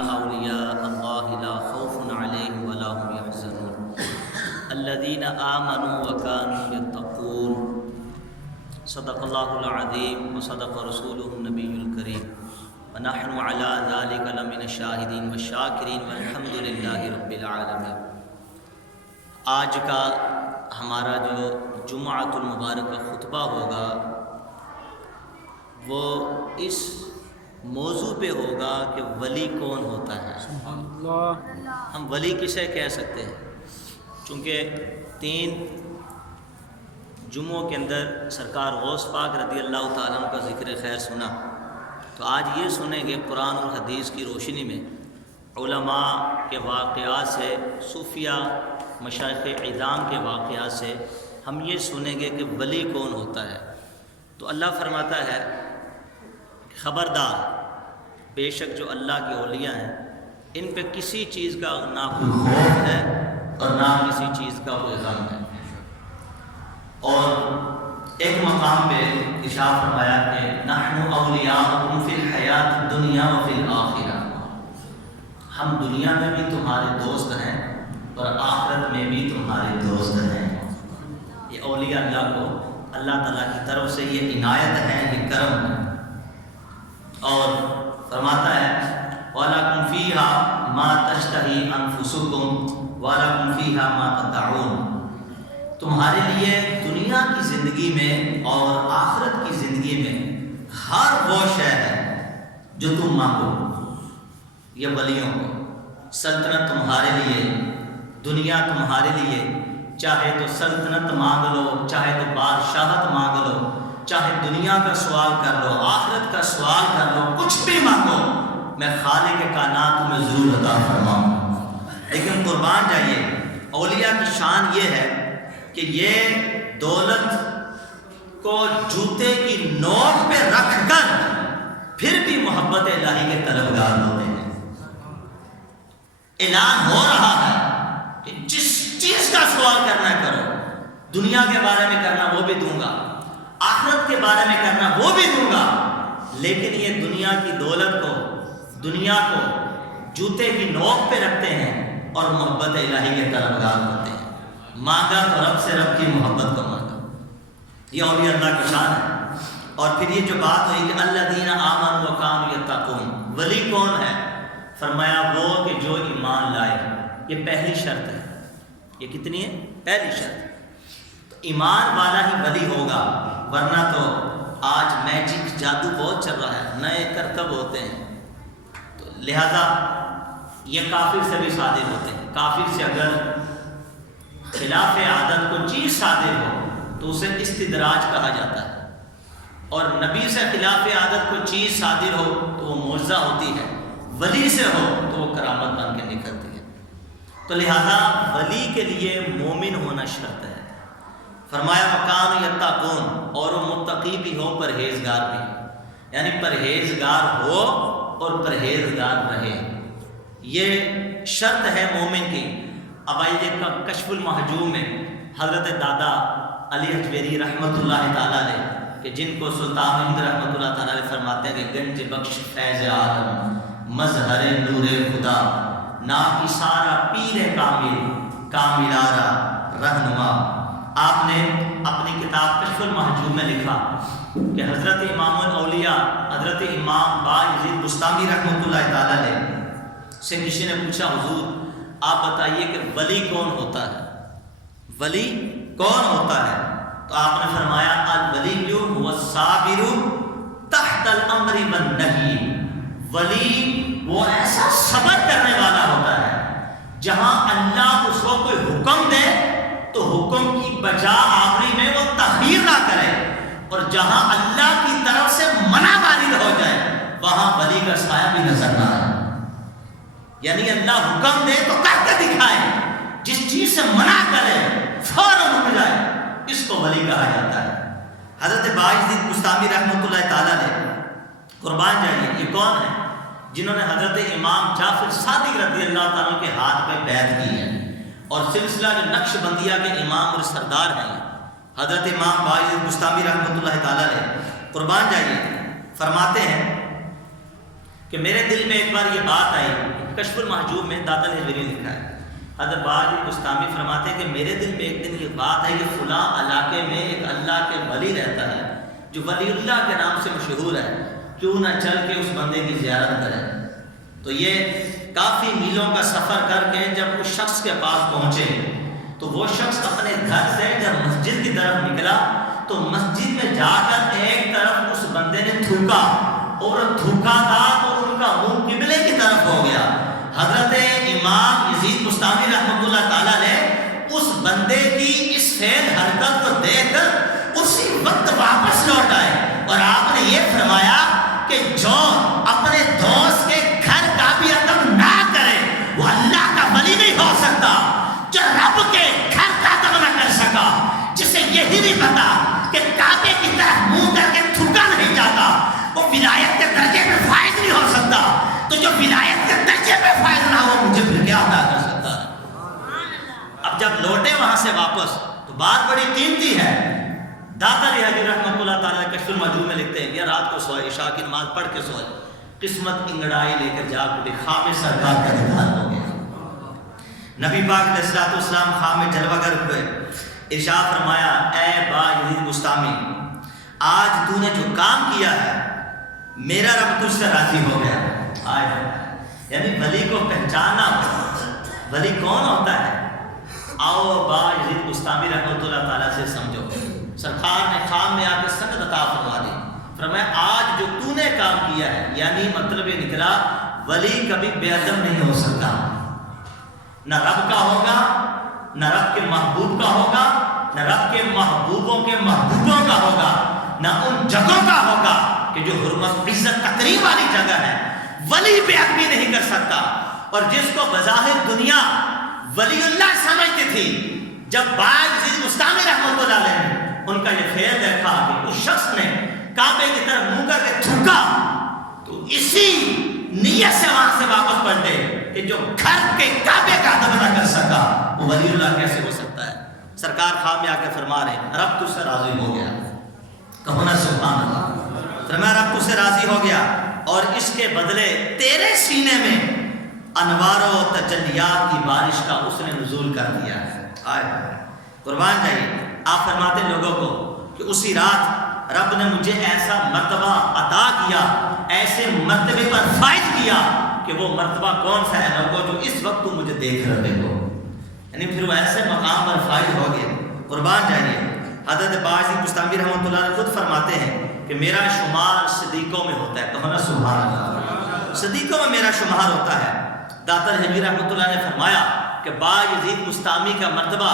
اولیاء اللہ لا خوف علیہم ولا هم يحزنون الذین آمنوا وكانوا يتقون صدق اللہ العظیم وصدق رسولہ النبی الکریم ونحن علی ذلک لمن الشاہدین والشاکرین والحمد للہ رب العالمین۔ آج کا ہمارا جو جمعۃ المبارک کا خطبہ ہوگا وہ اس موضوع پہ ہوگا کہ ولی کون ہوتا ہے۔ ہم ولی کسے کہہ سکتے ہیں؟ چونکہ 3 جمعوں کے اندر سرکار غوث پاک رضی اللہ تعالیٰ عنہ کا ذکر خیر سنا، تو آج یہ سنیں گے قرآن اور حدیث کی روشنی میں علماء کے واقعات سے، صوفیہ مشائخ اعظام کے واقعات سے ہم یہ سنیں گے کہ ولی کون ہوتا ہے۔ تو اللہ فرماتا ہے خبردار، بے شک جو اللہ کے اولیاء ہیں ان پہ کسی چیز کا نہ کوئی خوف ہے اور نہ کسی چیز کا کوئی غم ہے۔ اور ایک مقام پہ ارشاد فرمایا کہ نحن اولیاؤکم فی الحیات الدنیا وفی الآخرہ، ہم دنیا میں بھی تمہارے دوست ہیں اور آخرت میں بھی تمہارے دوست ہیں۔ یہ اولیاء اللہ کو اللہ تعالیٰ کی طرف سے یہ عنایت ہے، یہ کرم ہے۔ اور فرماتا ہے وَلَكُمْ فِيهَا مَا تَشْتَهِي أَنفُسُكُمْ وَلَكُمْ فِيهَا مَا تَدَّعُونَ، تمہارے لیے دنیا کی زندگی میں اور آخرت کی زندگی میں ہر وہ شے ہے جو تم مانگو۔ یہ ولیوں کو سلطنت تمہارے لیے، دنیا تمہارے لیے، چاہے تو سلطنت مانگ لو، چاہے تو بادشاہت مانگ لو، چاہے دنیا کا سوال کر لو، آخرت کا سوال کر لو، کچھ بھی مانگو، میں خالق کائنات تمہیں ضرور عطا فرماؤں۔ لیکن قربان جائیے، اولیاء کی شان یہ ہے کہ یہ دولت کو جوتے کی نوک پہ رکھ کر پھر بھی محبت الہی کے طلبگار ہوتے ہیں۔ اعلان ہو رہا ہے کہ جس چیز کا سوال کرنا ہے کرو، دنیا کے بارے میں کرنا وہ بھی دوں گا، آخرت کے بارے میں کرنا وہ بھی دوں گا، لیکن یہ دنیا کی دولت کو، دنیا کو جوتے کی نوک پہ رکھتے ہیں اور محبت الہی کے طلبگار ہوتے ہیں۔ مانگا تو رب سے، رب کی محبت کو مانگا۔ یہ اولیاء اللہ کی شان ہے۔ اور پھر یہ جو بات ہوئی کہ الذین آمنوا وکانوا یتقون، ولی کون ہے؟ فرمایا وہ کہ جو ایمان لائے۔ یہ پہلی شرط ہے۔ یہ کتنی ہے؟ پہلی شرط۔ ایمان والا ہی ولی ہوگا، ورنہ تو آج میجک، جادو بہت چل رہا ہے، نئے کرتب ہوتے ہیں، تو لہذا یہ کافر سے بھی صادر ہوتے ہیں۔ کافر سے اگر خلاف عادت کو چیز صادر ہو تو اسے استدراج کہا جاتا ہے، اور نبی سے خلاف عادت کو چیز صادر ہو تو وہ معجزہ ہوتی ہے، ولی سے ہو تو وہ کرامت بن کے نکلتی ہے۔ تو لہذا ولی کے لیے مومن ہونا شرط ہے۔ فرمایا وَكَانُوا يَتَّقُونَ، اور وہ متقی بھی ہو، پرہیزگار بھی، یعنی پرہیزگار ہو اور پرہیزگار رہے، یہ شرط ہے مومن کی۔ اب آئیے کشف المحجوب میں حضرت دادا علی حجویری رحمۃ اللہ تعالیٰ علیہ، کہ جن کو سلطان ہند رحمۃ اللہ تعالیٰ علیہ فرماتے ہیں کہ گنج بخش فیض عالم، مظہر نور خدا، ناکسارا پیر کامل، کاملارا رہنما۔ آپ نے اپنی کتاب کشف المحجوب میں لکھا کہ حضرت امام الاولیاء حضرت امام بایزید بستامی رحمۃ اللہ تعالیٰ علیہ سے کسی نے پوچھا حضور آپ بتائیے کہ ولی کون ہوتا ہے، ولی کون ہوتا ہے؟ تو آپ نے فرمایا الولی هو الصابر تحت الامر والنہی، ولی وہ ایسا صبر کرنے والا ہوتا ہے جہاں اللہ اس کو کوئی حکم دے تو حکم کی بجا آوری میں وہ تخیر نہ کرے، اور جہاں اللہ کی طرف سے منع وارد ہو جائے وہاں ولی کا سایہ بھی نظر نہ آئے۔ یعنی اللہ حکم دے تو کر کے دکھائے، جس چیز سے منع کرے فوراً رک جائے، اس کو ولی کہا جاتا ہے۔ حضرت باعزید بستامی رحمۃ اللہ تعالیٰ نے، قربان جائیے، یہ کون ہے؟ جنہوں نے حضرت امام جعفر صادق رضی اللہ تعالیٰ کے ہاتھ پہ بیعت کی ہے، اور سلسلہ جو نقش بندیہ کے امام اور سردار ہیں حضرت امام باعزید بستامی رحمۃ اللہ تعالیٰ علیہ، قربان جائیے، فرماتے ہیں کہ میرے دل میں ایک بار یہ بات آئی، کشف المحجوب میں داتا الحجویری نے لکھا ہے، حضرت باجی بستامی فرماتے ہیں کہ میرے دل میں ایک دن یہ بات آئی کہ فلاں علاقے میں ایک اللہ کے ولی رہتا ہے جو ولی اللہ کے نام سے مشہور ہے، کیوں نہ چل کے اس بندے کی زیارت کریں۔ تو یہ کافی میلوں کا سفر کر کے جب اس شخص کے پاس پہنچے تو وہ شخص اپنے گھر سے جب مسجد کی طرف نکلا تو مسجد میں جا کر ایک طرف اس بندے نے تھوکا، اور تھوکا تھا تو ان کا منہ قبلے کی طرف ہو گیا۔ حضرت امام یزید بستامی رحمۃ اللہ تعالیٰ نے اس بندے کی اس فعل حرکت کو دیکھ کر اسی وقت واپس لوٹ آئے، اور آپ نے یہ فرمایا کہ جو اپنے دوست کے گھر کا بھی ادب نہ کرے وہ اللہ کا ولی نہیں ہو سکتا۔ جو رب کے گھر کا ادب نہ کر سکا، جسے یہی نہیں پتا کہ کعبے کی طرف منہ کر کے تھوکا نہیں جاتا، وہ ولایت کے درجے میں فائز نہیں ہو سکتا۔ تو جو ولایت کے درجے میں فائز نہ ہو مجھے پھر کیا عطا کر سکتا ہے؟ اب جب لوٹے وہاں سے واپس تو بات بڑی قیمتی ہے۔ داتا الحجویری رحمۃ اللہ تعالیٰ کشف المحجوب میں لکھتے ہیں، یا رات کو سوئے، عشاء کی نماز پڑھ کے سوئے، قسمت انگڑائی لے کر جاگ اٹھے، خواب سرکار کا دیدار ہو گیا۔ نبی پاک علیہ الصلوۃ والسلام خواب میں جلوہ گر ہوئے، ارشاد فرمایا، اے با یزید بستامی، آج تو نے جو کام کیا ہے میرا رب تجھ سے راضی ہو گیا۔ یعنی ولی کو پہچاننا، ولی کون ہوتا ہے؟ آؤ با یزید بستامی رحمۃ اللہ تعالیٰ سے سمجھو۔ سرکار نے خواب میں آ کے سند عطا فرما دی، فرمایا آج جو تو نے کام کیا ہے، یعنی مطلب یہ نکلا ولی کبھی بے ادب نہیں ہو سکتا، نہ رب کا ہوگا، نہ رب کے محبوب کا ہوگا، نہ رب کے محبوبوں کے محبوبوں کا ہوگا، نہ ان جگہوں کا ہوگا کہ جو حرمت عزت تقریب والی جگہ ہے۔ ولی بے ادبی نہیں کر سکتا، اور جس کو بظاہر دنیا ولی اللہ سمجھتی تھی، جب باز یزید بستامی رحمۃ اللہ علیہ نے ان کا یہ فعل دیکھا کہ اس شخص نے کعبے کی طرف منہ کر کے تھوکا، تو اسی نیت سے وہاں سے واپس پلٹے کہ جو گھر کے کعبے کا ادب نہ کر سکا وہ ولی اللہ کیسے ہو سکتا ہے۔ سرکار خواب میں آ کے فرما رہے ہیں، رب تجھ سے راضی ہو گیا، کہو نا سبحان اللہ۔ فرمایا رب تجھ سے راضی ہو گیا، اور اس کے بدلے تیرے سینے میں انوار و تجلیات کی بارش کا اس نے نزول کر دیا ہے۔ قربان جائیے، آپ فرماتے ہیں لوگوں کو کہ اسی رات رب نے مجھے ایسا مرتبہ عطا کیا، ایسے مرتبے پر فائز کیا کہ وہ مرتبہ کون سا ہے لوگوں جو اس وقت تم مجھے دیکھ رہے ہو، یعنی پھر وہ ایسے مقام پر فائز ہو گئے۔ قربان جائیے، حضرت باجی بستامی رحمۃ اللہ علیہ خود فرماتے ہیں کہ میرا شمار صدیقوں میں ہوتا ہے، کہو نا سبحان اللہ، صدیقوں میں میرا شمار ہوتا ہے۔ داتا الحجویری رحمۃ اللہ نے فرمایا کہ با یزید بستامی کا مرتبہ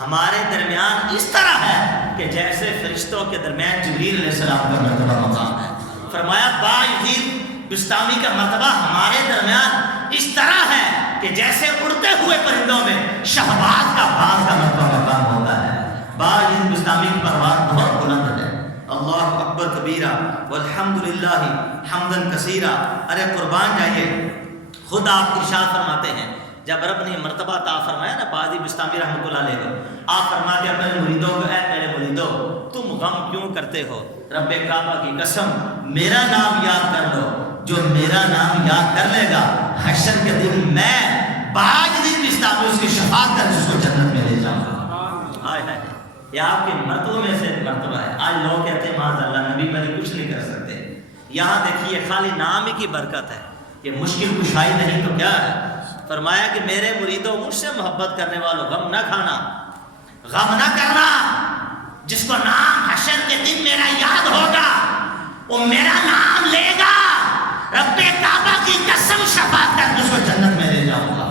ہمارے درمیان اس طرح ہے کہ جیسے فرشتوں کے درمیان جبریل علیہ السلام کا مرتبہ مقام ہے۔ فرمایا با یزید بستامی کا مرتبہ ہمارے درمیان اس طرح ہے کہ جیسے اڑتے ہوئے پرندوں میں شہباز کا باز کا مرتبہ مقام ہوتا ہے۔ با یزید بستامی کی پرواز بہت بلند ہے۔ اللہ اکبر کبیرہ والحمدللہ حمدن کثیرہ۔ ارے قربان جائیے، خود آپ ارشاد فرماتے ہیں جب رب نے مرتبہ عطا فرمایا نا باجی بستامی رحمۃ اللہ علیہ کو، آپ فرماتے ہیں اپنے مریدوں کو، اے میرے مریدوں تم غم کیوں کرتے ہو؟ رب کعبہ کی قسم میرا نام یاد کر لو، جو میرا نام یاد کر لے گا حشر کے دن میں باجی بستامی اس کی شفاعت کر اس کو جنت میں لے جاؤں گا۔ ہائے ہائے، یہ آپ کے مرتبوں میں سے مرتبہ ہے۔ آج لوگ کہتے ہیں معاذ اللہ نبی ولی کچھ نہیں کر سکتے۔ یہاں دیکھیے خالی نام ہی کی برکت ہے، یہ مشکل کشائی نہیں تو کیا ہے۔ فرمایا کہ میرے مریدوں مجھ سے محبت کرنے والوں غم نہ کھانا، غم نہ کرنا، جس کو نام حشر کے دن میرا یاد ہوگا وہ میرا نام لے گا، رب کعبہ کی قسم شفاعت کر اس کو جنت میں لے جاؤں گا۔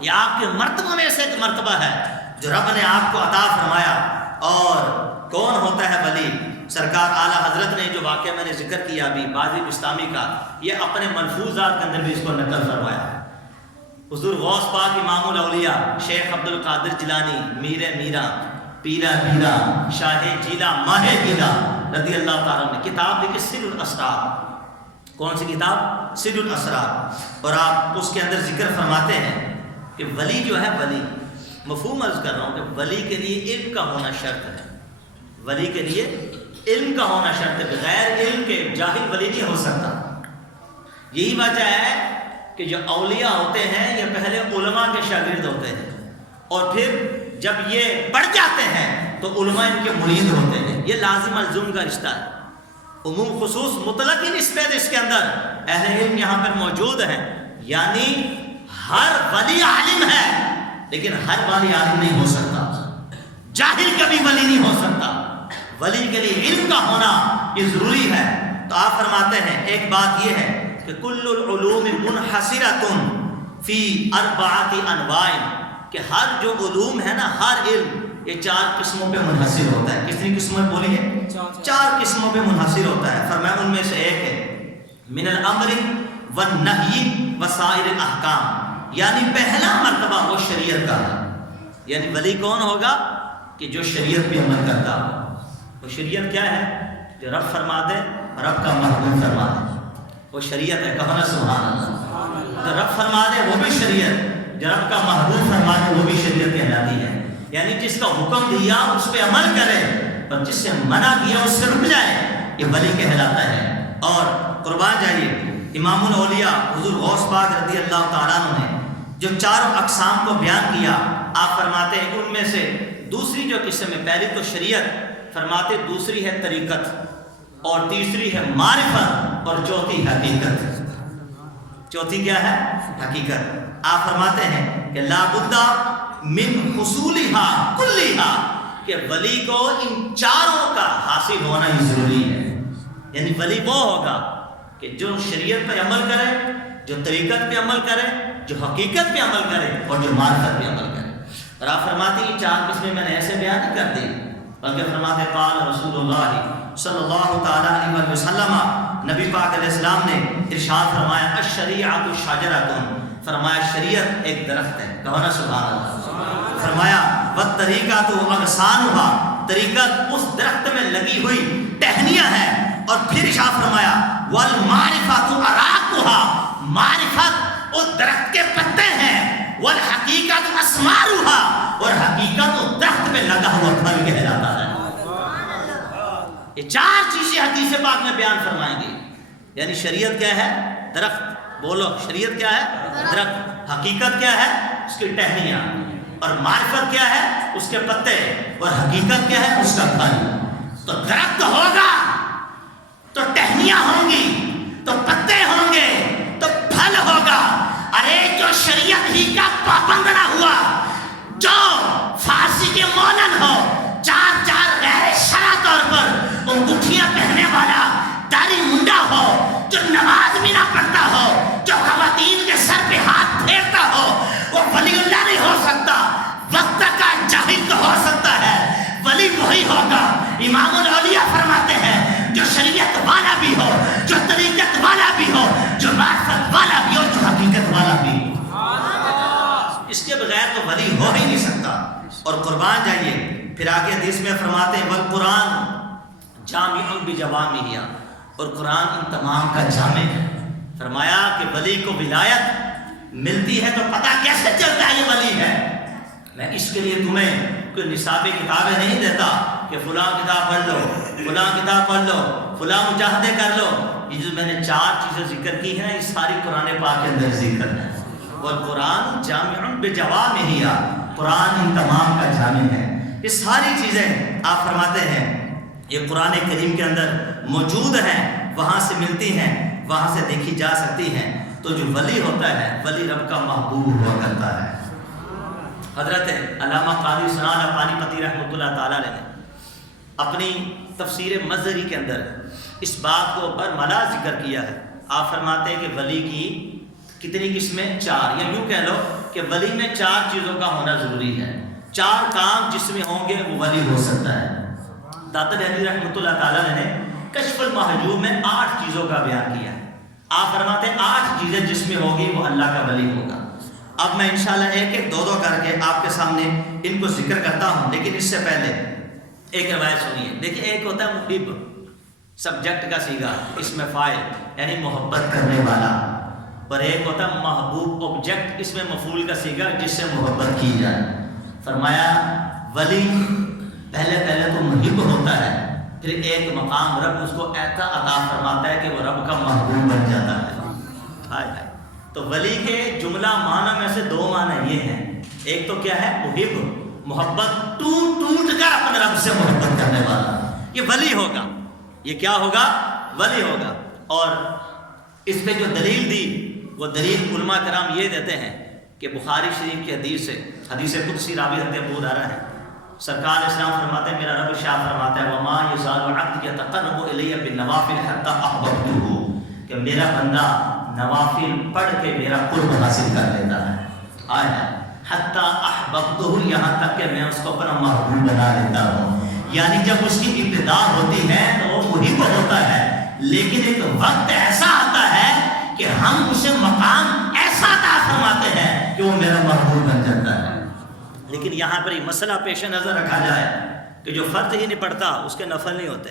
یہ آپ کے مرتبوں میں سے ایک مرتبہ ہے جو رب نے آپ کو عطا فرمایا۔ اور کون ہوتا ہے ولی؟ سرکار اعلیٰ حضرت نے جو واقعہ میں نے ذکر کیا ابھی باجی بستامی کا، یہ اپنے ملفوظات کے اندر بھی اس کو نقل فرمایا۔ حضور غوث پاک امام الاولیاء شیخ عبد القادر جیلانی میر میرا پیرا پیرا شاہ جیلا ماہ جیلا رضی اللہ تعالیٰ نے کتاب لکھی سر الاسرار۔ کون سی کتاب؟ سر الاسرار۔ اور آپ اس کے اندر ذکر فرماتے ہیں کہ ولی جو ہے، ولی مفہوم عرض کر رہا ہوں کہ ولی کے لیے علم کا ہونا شرط ہے، ولی کے لیے علم کا ہونا شرط ہے، بغیر علم کے جاہل ولی نہیں ہو سکتا۔ یہی وجہ ہے کہ جو اولیاء ہوتے ہیں یہ پہلے علماء کے شاگرد ہوتے ہیں، اور پھر جب یہ بڑھ جاتے ہیں تو علماء ان کے مرید ہوتے ہیں۔ یہ لازم الزم کا رشتہ ہے، عموم خصوص مطلق ہی نسبت اس کے اندر۔ اہل علم یہاں پر موجود ہیں، یعنی ہر ولی عالم ہے لیکن ہر ولی عالم نہیں ہو سکتا، جاہل کبھی ولی نہیں ہو سکتا۔ ولی کے لیے علم کا ہونا یہ ضروری ہے۔ تو آپ فرماتے ہیں ایک بات یہ ہے کہ کل العلوم منحصرۃ فی اربعۃ انواع، کہ ہر جو علوم ہے نا، ہر علم یہ 4 قسموں پہ منحصر ہوتا ہے۔ کتنی قسمیں بولی ہے؟ 4 قسموں پہ منحصر ہوتا ہے۔ فرمایا ان میں سے ایک ہے من الامر والنہی وسائر الاحکام، یعنی پہلا مرتبہ وہ شریعت کا ہے۔ یعنی ولی کون ہوگا؟ کہ جو شریعت پہ عمل کرتا ہو۔ وہ شریعت کیا ہے؟ جو رب فرما دے، رب کا محبوب فرما دے، وہ شریعت ہے۔ کہو نا سبحان اللہ۔ جو رب فرما دے وہ بھی شریعت، جو رب کا محبوب فرما دے وہ بھی شریعت کہلاتی ہے۔ یعنی جس کا حکم دیا اس پہ عمل کرے اور جس سے منع کیا اس سے رک جائے، یہ ولی کہلاتا ہے۔ اور قربان جائیے، امام الاولیاء حضور غوث پاک رضی اللہ تعالیٰ عنہ نے جو 4 اقسام کو بیان کیا، آپ فرماتے ہیں ان میں سے دوسری جو قسم ہے، پہلی تو شریعت فرماتے، دوسری ہے طریقت، اور تیسری ہے معرفت، اور چوتھی حقیقت۔ چوتھی کیا ہے؟ حقیقت۔ آپ فرماتے ہیں کہ لا بد من حصولہا کلہا، کہ ولی کو ان 4 کا حاصل ہونا ہی ضروری ہے۔ یعنی ولی وہ ہوگا کہ جو شریعت پہ عمل کرے، جو طریقت پہ عمل کرے، جو حقیقت پہ عمل کرے، اور جو معرفت پہ عمل کرے۔ اور آپ فرماتے ہیں یہ 4 قسمیں میں نے ایسے بیان نہیں کر دی، بلکہ فرماتے قال رسول اللہ صلی اللہ تعالیٰ علیہ وسلم، نبی پاک علیہ السلام نے ارشاد فرمایا الشریعۃ شجرۃ، فرمایا شریعت ایک درخت ہے۔ کہو نا سبحان اللہ۔ فرمایا والطریقۃ اغصانھا، طریقت اس درخت میں لگی ہوئی ٹہنیاں ہیں۔ اور پھر ارشاد فرمایا والمعرفۃ اراقھا، معرفت اس درخت کے پتے ہیں۔ والحقیقت اسمارھا، اور حقیقت اس درخت میں لگا ہوا پھل کہلاتا ہے۔ یہ 4 چیزیں حدیث پاک میں بیان فرمائیں گی۔ یعنی شریعت کیا ہے؟ درخت۔ بولو شریعت کیا ہے؟ درخت۔ حقیقت کیا ہے؟ اس کی ٹہنیاں۔ اور معرفت کیا ہے؟ اس کے پتے۔ اور حقیقت کیا ہے؟ اس کا پھل۔ تو درخت ہوگا تو ٹہنیاں ہوں گی، تو پتے ہوں گے، تو پھل ہوگا۔ ارے جو شریعت ہی کا پابند نہ ہوا، جو فارسی کے مولن ہو، 4 غیر شرع طور پر انگوٹھیاں پہننے والا، داڑھی منڈا ہو، جو نماز بھی نہ پڑھتا ہو، جو خواتین کے سر پہ ہاتھ پھیرتا ہو، وہ ولی اللہ نہیں ہو سکتا۔ وقت کا جاہل تو ہو سکتا ہے، ولی وہی ہوگا۔ امام الاولیاء فرماتے ہیں جو شریعت والا بھی ہو، جو طریقت والا بھی ہو، جو معرفت والا بھی ہو، جو حقیقت والا بھی ہو، اس کے بغیر تو ولی ہو ہی نہیں سکتا۔ اور قربان جائیے، پھر آگے حدیث میں فرماتے ہیں والقرآن جامع بجوامعہ، اور قرآن ان تمام کا جامع ہے۔ فرمایا کہ ولی کو ولایت ملتی ہے تو پتہ کیسے چلتا ہے یہ ولی ہے؟ میں اس کے لیے تمہیں کوئی نصابی کتابیں نہیں دیتا کہ فلاں کتاب پڑھ لو، فلاں کتاب پڑھ لو، فلاں مجاہدے کر لو۔ یہ جو میں نے 4 چیزیں ذکر کی ہیں، یہ ساری قرآن پاک کے اندر ذکر ہے۔ والقرآن جامع بجوامعہ، قرآن ان تمام کا جامع ہے۔ یہ ساری چیزیں آپ فرماتے ہیں یہ قرآن کریم کے اندر موجود ہیں، وہاں سے ملتی ہیں، وہاں سے دیکھی جا سکتی ہیں۔ تو جو ولی ہوتا ہے، ولی رب کا محبوب ہوا کرتا ہے۔ حضرت علامہ قاضی ثناء پانی پتی رحمۃ اللہ تعالیٰ نے اپنی تفسیر مظہری کے اندر اس بات کو برملا ذکر کیا ہے۔ آپ فرماتے ہیں کہ ولی کی کتنی قسمیں؟ 4، یا یوں کہہ لو کہ ولی میں 4 چیزوں کا ہونا ضروری ہے۔ 4 کام جس میں ہوں گے وہ ولی ہو سکتا ہے۔ داتا دہلوی رحمۃ اللہ تعالیٰ نے کشف المحجوب میں 8 چیزوں کا بیان کیا ہے۔ آپ فرماتے ہیں 8 چیزیں جس میں ہوگی وہ اللہ کا ولی ہوگا۔ اب میں انشاءاللہ ایک 2 کر کے آپ کے سامنے ان کو ذکر کرتا ہوں، لیکن اس سے پہلے ایک روایت سنیے۔ دیکھیں، ایک ہوتا ہے محب، سبجیکٹ کا صیغہ، اس میں فاعل یعنی محبت کرنے والا، اور ایک ہوتا ہے محبوب، آبجیکٹ، اس میں مفعول کا صیغہ جس سے محبت کی جائے۔ فرمایا ولی پہلے تو محب ہوتا ہے، پھر ایک مقام رب اس کو ایسا عطا فرماتا ہے کہ وہ رب کا محبوب بن جاتا ہے۔ ہائے ہائے. تو ولی کے جملہ معنی میں سے دو معنی یہ ہیں. ایک تو کیا ہے؟ محب، محبت ٹوٹ کر اپنے رب سے محبت کرنے والا، یہ ولی ہوگا. یہ کیا ہوگا؟ ولی ہوگا. اور اس پہ جو دلیل دی وہ دلیل علماء کرام یہ دیتے ہیں کہ بخاری شریف کی حدیث سے، حدیث قدسی راوی حضرت ابو ہریرہ ہے. سرکار اسلام فرماتے ہیں، میرا رب شاہ فرماتا ہے وما یزال عبدی یتقرب الی بالنوافل حتی احببتہ، کہ میرا بندہ نوافل پڑھ کے میرا قرب حاصل کر لیتا ہے. آیا حتی احببتہ، یہاں تک کہ میں اس کو اپنا محبوب بنا لیتا ہوں. یعنی جب اس کی ابتدا ہوتی ہے تو وہ محب ہوتا ہے، لیکن ایک وقت ایسا آتا ہے کہ ہم اسے مقام ایسا عطا فرماتے ہیں کہ وہ میرا محبوب بن جاتا ہے. لیکن یہاں پر یہ مسئلہ پیش نظر رکھا جائے کہ جو فرض ہی نہیں پڑتا اس کے نفل نہیں ہوتے.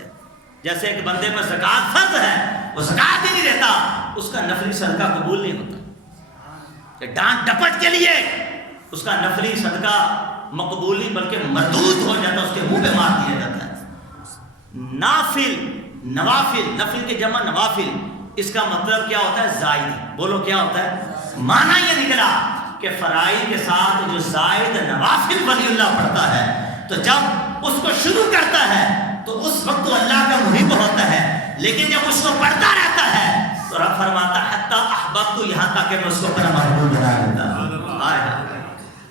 جیسے ایک بندے پر زکوٰۃ فرض ہے، وہ زکوٰۃ ہی نہیں دیتا، اس کا نفلی صدقہ قبول نہیں ہوتا. کہ ڈانٹ ڈپٹ کے لیے اس کا نفلی صدقہ مقبول نہیں بلکہ مردود ہو جاتا، اس کے منہ پہ مار دیا جاتا ہے. نافل، نوافل، نفل کے جمع نوافل، اس کا مطلب کیا ہوتا ہے؟ زائد. بولو کیا ہوتا ہے؟ معنی یہ نکلا کہ فرائض کے ساتھ جو زائد نوافل ولی اللہ پڑھتا ہے تو جب اس کو شروع کرتا ہے تو اس وقت تو اللہ کا محب ہوتا ہے، لیکن جب اس کو پڑھتا رہتا ہے تو رب فرماتا حتی احببت، یہاں تک کہ میں اس کو اپنا محبوب بنا لیتا ہوں.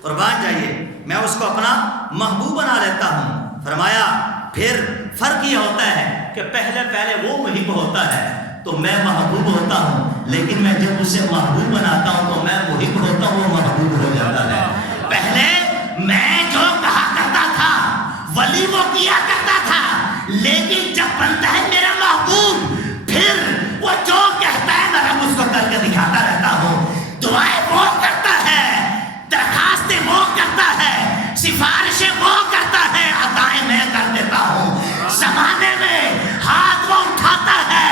قربان جائیے، میں اس کو اپنا محبوب بنا لیتا ہوں. فرمایا پھر فرق یہ ہوتا ہے کہ پہلے وہ محب ہوتا ہے تو میں محبوب ہوتا ہوں، لیکن میں جب اسے محبوب بناتا ہوں تو میں محب ہوتا ہوں، وہ محبوب ہو جاتا ہے. پہلے میں جو کہا کرتا تھا ولی وہ کیا کرتا تھا، لیکن جب بنتا ہے میرا محبوب پھر وہ جو کہتا ہے میں اس کو کر کے دکھاتا رہتا ہوں. دعائیں وہ کرتا ہے، درخواستیں وہ کرتا ہے، سفارشیں وہ کرتا ہے، عطائیں میں کر دیتا ہوں. زمانے میں ہاتھ وہ اٹھاتا ہے،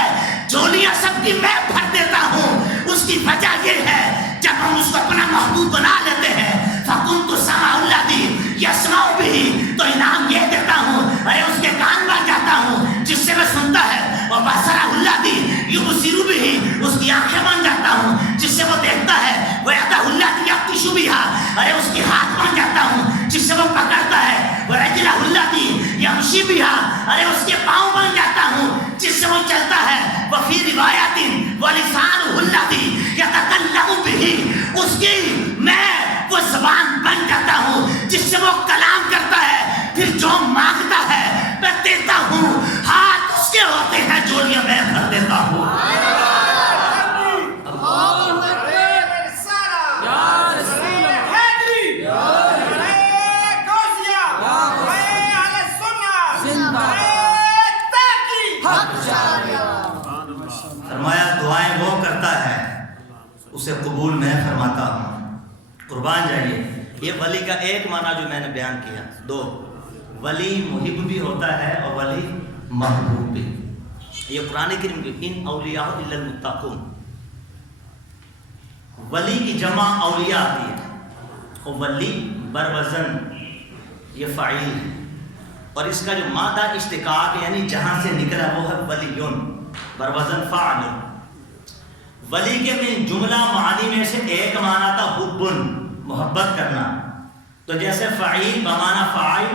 جولیاں سب کی میں بھر دیتا ہوں. اس کی وجہ یہ ہے جب ہم اس کو اپنا محبوب بنا لیتے ہیں فَكُنْتُ سَمْعَهُ الَّذِي يَسْمَعُ بِهِ، تو انعام یہ دیتا ہوں، ارے اس کے کان بن جاتا ہوں جس سے وہ سنتا ہے. وَبَصَرَهُ الَّذِي يُبْصِرُ بِهِ، اس کی آنکھیں بن جاتا ہوں جس سے وہ دیکھتا ہے. وَيَدَهُ الَّتِي يَبْطِشُ بِهَا، ارے اس کی ہاتھ بن جاتا ہوں جس سے وہ پکڑتا ہے. وَرَجْلَهُ الَّتِي يَمْشِي بِهَا، ارے اس کے پاؤں بن جاتا ہوں جس سے وہ چلتا ہے. وَفِي رِوَایَةٍ وَلِسَانُهُ الَّذِي يَتَكَلَّمُ بِهِ، اس کی میں وہ زبان بن جاتا ہوں جس سے وہ کلام کرتا ہے. پھر جو مانگتا ہے میں دیتا ہوں. ہاتھ اس کے ہوتے ہیں، جولیاں میں بھر دیتا ہوں. فرمایا دعائیں وہ کرتا ہے اسے قبول میں فرماتا ہوں. قربان جائیے، یہ ولی کا ایک معنی جو میں نے بیان کیا. دو، ولی محب بھی ہوتا ہے اور ولی محبوب بھی. یہ قرآن کریم کی ان اولیاء الا المتقون، ولی کی جمع اولیاء آتی ہے اور ولی بروزن یہ فاعل ہے، اور اس کا جو مادہ اشتقاق یعنی جہاں سے نکلا وہ ہے ولیون، بروزن فاعل. ولی کے من جملہ معانی میں سے ایک معنی تھا حبن، محبت کرنا. تو جیسے فعیل بمعنی فاعل،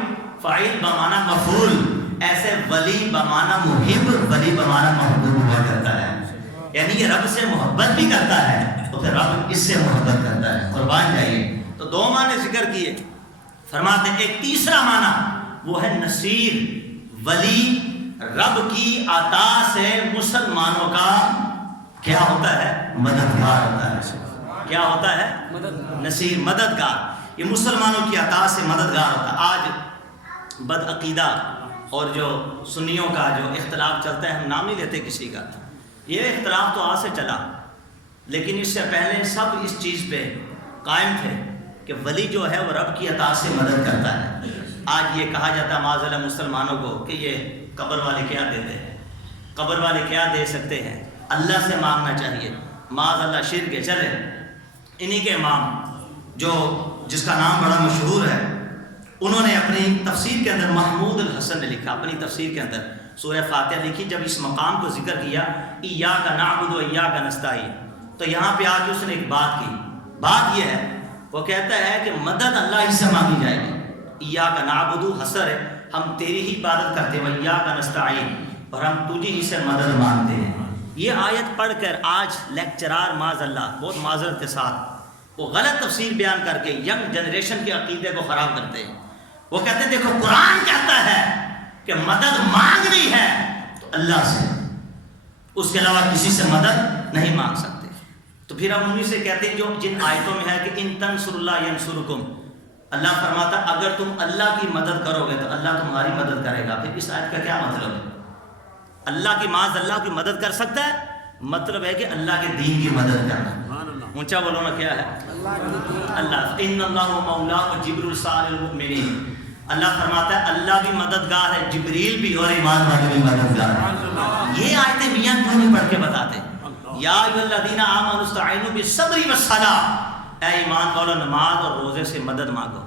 فاعل بمعنی مفعول، ایسے ولی بمعنی محب، ولی بمعنی محبوب ہوا کرتا ہے. یعنی یہ رب سے محبت بھی کرتا ہے تو پھر رب اس سے محبت کرتا ہے. قربان جائیے، تو دو معنی ذکر کیے. فرماتے ہیں ایک تیسرا معنی وہ ہے نصیر. ولی رب کی عطا سے مسلمانوں کا کیا ہوتا ہے؟ مددگار ہوتا ہے. کیا ہوتا ہے؟ نصیر، مددگار. یہ مسلمانوں کی عطا سے مددگار ہوتا ہے. آج بد عقیدہ اور جو سنیوں کا جو اختلاف چلتا ہے، ہم نام نہیں لیتے کسی کا، یہ اختلاف تو آج سے چلا، لیکن اس سے پہلے سب اس چیز پہ قائم تھے کہ ولی جو ہے وہ رب کی عطا سے مدد کرتا ہے. آج یہ کہا جاتا ہے معاذ اللہ مسلمانوں کو کہ یہ قبر والے کیا دیتے ہیں، قبر والے کیا دے سکتے ہیں، اللہ سے مانگنا چاہیے. معاذ اللہ شرک ہے. چلے انہی کے امام جو جس کا نام بڑا مشہور ہے، انہوں نے اپنی تفسیر کے اندر، محمود الحسن نے لکھا اپنی تفسیر کے اندر، سورہ فاتحہ لکھی. جب اس مقام کو ذکر کیا ایاک نعبد و ایاک نستعین، تو یہاں پہ آ کے اس نے ایک بات کی. بات یہ ہے، وہ کہتا ہے کہ مدد اللہ ہی سے مانگی جائے گی. ایاک نعبد حسر ہے، ہم تیری ہی عبادت کرتے ہیں، وایاک نستعین، اور ہم تجھی ہی سے مدد مانگتے ہیں. یہ آیت پڑھ کر آج لیکچرار معاذ اللہ بہت معذرت کے ساتھ وہ غلط تفسیر بیان کر کے ینگ جنریشن کے عقیدے کو خراب کرتے ہیں. وہ کہتے ہیں دیکھو قرآن کہتا ہے کہ مدد مانگنی ہے تو اللہ سے، اس کے علاوہ کسی سے مدد نہیں مانگ سکتے. تو پھر ہم انہیں سے کہتے ہیں جو جن آیتوں میں ہے کہ ان تنصر اللہ ینصرکم، اللہ فرماتا اگر تم اللہ کی مدد کرو گے تو اللہ تمہاری مدد کرے گا. پھر اس آیت کا کیا مطلب ہے؟ اللہ کی معاذ اللہ کی مدد کر سکتا ہے؟ مطلب ہے کہ اللہ کے دین کی مدد کرنا. اونچا بولو نا، کیا ہے؟ اللہ. ان اللہ مولا و جبریل صالح المؤمنین، اللہ فرماتا ہے اللہ بھی مددگار ہے، جبریل بھی، اور ایمان والے بھی مددگار ہے. یہ آیتیں میاں کیوں نہیں پڑھ کے بتاتے؟ یا ایھا الذین آمنوا استعینوا بالصبر والصلاۃ، اے ایمان والو نماز اور روزے سے مدد مانگو.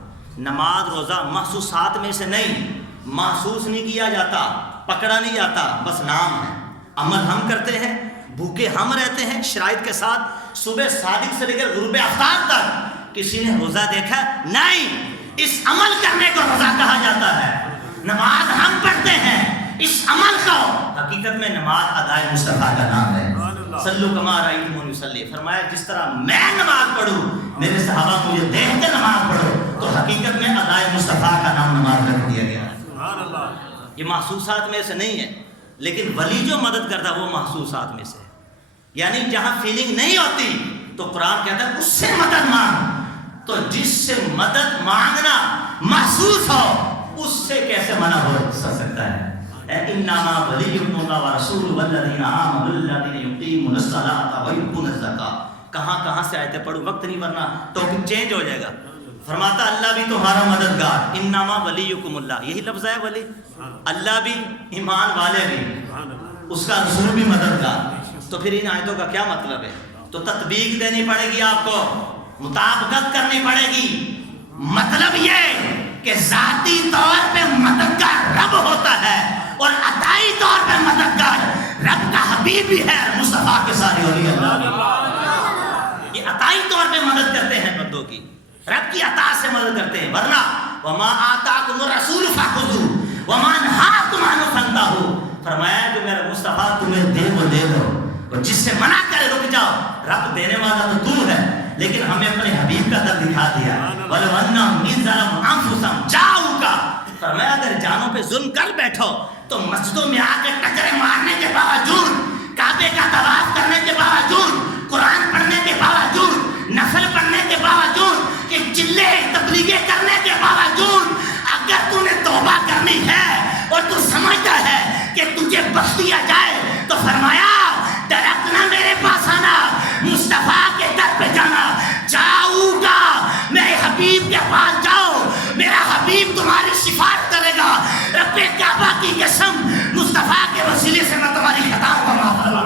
نماز روزہ محسوسات میں سے نہیں، محسوس نہیں کیا جاتا، پکڑا نہیں جاتا، بس نام ہے. عمل ہم کرتے ہیں، بھوکے ہم رہتے ہیں شرائط کے ساتھ. صبح صادق سے لے کر غروب آفتاب تک کسی نے روزہ دیکھا؟ نہیں. اس عمل کرنے کو روزہ کہا جاتا ہے. نماز ہم پڑھتے ہیں، اس عمل کو حقیقت میں نماز ادائے مصطفیٰ کا نام ہے. صلو کما رأیتمونی اصلی، فرمایا جس طرح میں نماز پڑھوں، میرے صحابہ مجھے دیکھ کے نماز پڑھو، تو حقیقت میں ادائے مصطفیٰ کا نام نماز رکھ دیا گیا ہے. یہ محسوسات میں سے نہیں ہے، لیکن ولی جو مدد کرتا ہے وہ محسوسات میں سے ہے. یعنی جہاں فیلنگ نہیں ہوتی تو قرآن کہتا ہے اس سے مدد مانگ. تو جس سے مدد مانگنا محسوس ہو اس سے کیسے منع ہو سکتا ہے؟ انما ولیکم اللہ ورسولہ والذین آمنوا الذین یقیمون الصلاۃ ویؤتون الزکاۃ. کہاں سے آیتیں پڑھوں، وقت نہیں ورنہ ٹاپک چینج ہو جائے گا. فرماتا اللہ بھی تمہارا مددگار، انما ولیکم اللہ، یہی لفظ ہے ولی. اللہ بھی، ایمان والے بھی، اس کا رسول بھی مددگار. تو پھر ان آیتوں کا کیا مطلب ہے؟ تو تطبیق دینی پڑے گی، آپ کو مطابقت کرنی پڑے گی. مطلب یہ کہ ذاتی طور پہ مددگار رب ہوتا ہے اور عطائی طور پہ مددگار رب کا حبیب بھی ہے، مصطفیٰ کے سارے اولیاء اللہ. یہ عطائی طور پہ مدد کرتے ہیں بندوں کی، رب کی عطا سے مدد کرتے ہیں. ورنہ وما آتاکم الرسول فخذوہ وما نہاکم عنہ فانتہوا، فرمایا جو میرا مصطفیٰ تمہیں دے وہ دے دو، اور جس سے منع کرے رک جاؤ. رب دینے والا تو تو ہے، لیکن ہمیں اپنے حبیب کا در دکھا دیا. وَلَوْ أَنَّهُمْ إِذْ ظَلَمُوا أَنفُسَهُمْ جَاءُوكَ، فرمایا اگر جانوں پہ ظلم کر بیٹھو تو مسجدوں میں آ کے ٹکرے مارنے کے باوجود، کعبے کا طواف کرنے کے باوجود، قرآن پڑھنے کے باوجود، نفل پڑھنے کے باوجود، کہ چلے تبلیغیں کرنے کے باوجود، اگر تو نے توبہ کرنی ہے اور تو سمجھتا ہے کہ تجھے بخش دیا جائے تو فرمایا ڈرکنا میرے پاس آنا، مصطفیٰ کے در پہ جانا. جاؤں گا میرے حبیب کے پاس، جاؤ میرا حبیب تمہاری شفاعت کرے گا. رب کعبہ کی قسم، مصطفیٰ کے وسیلے سے میں تمہاری خطاؤں کو معاف کروں.